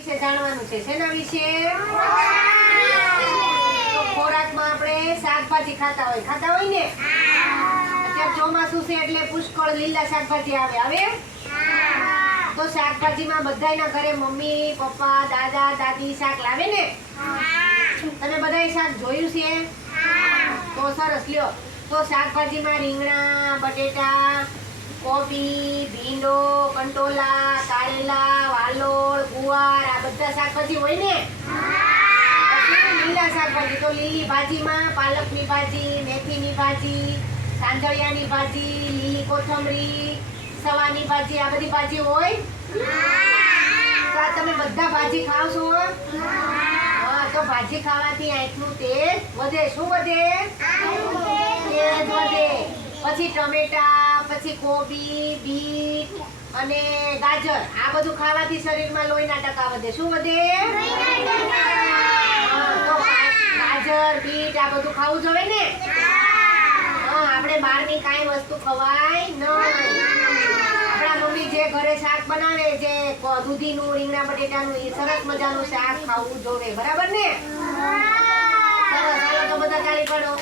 વિશે જાણવાનું છે. શેના વિશે? તો ખોરાકમાં આપણે શાકભાજી ખાતા હોય ને? અત્યારે ચોમાસું છે એટલે પુષ્કળ લીલા શાકભાજી આવે. તો શાકભાજીમાં બધાયના ઘરે મમ્મી પપ્પા દાદા દાદી શાક લાવે ને? તમે બધાય શાક જોયું છે? તો સરસ લ્યો. તો શાકભાજીમાં રીંગણા, બટેટા, કોબી, ભીંડો, કંટોલા, કારેલા, વાલોળ, ગુવાર આ બધા શાકભાજી હોય ને? લીલા શાકભાજી તો લીલી ભાજીમાં પાલકની ભાજી, મેથીની ભાજી, સાંજળિયાની ભાજી, લીલી કોથમરી, સવાની ભાજી આ બધી ભાજી હોય. તો આ તમે બધા ભાજી ખાવ છો? હા, તો ભાજી ખાવાથી આંખનું તેજ વધે. શું વધે? તેજ વધે. પછી ટમેટા, પછી કોબી, બીટ અને ગાજર આ બધું ખાવાથી શરીરમાં લોહીના ટકા વધે. શું વધે? તો ગાજર, બીટ આ બધું ખાવું જોઈએ ને? આપણે બહારની કાંઈ વસ્તુ ખવાય નહીં. આપણા મમ્મી જે ઘરે શાક બનાવે, જે દૂધીનું, રીંગણા બટેટાનું, એ સરસ મજાનું શાક ખાવું જોઈએ. બરાબર ને? સરસ. ચાલો તો બધા તાળી પાડો.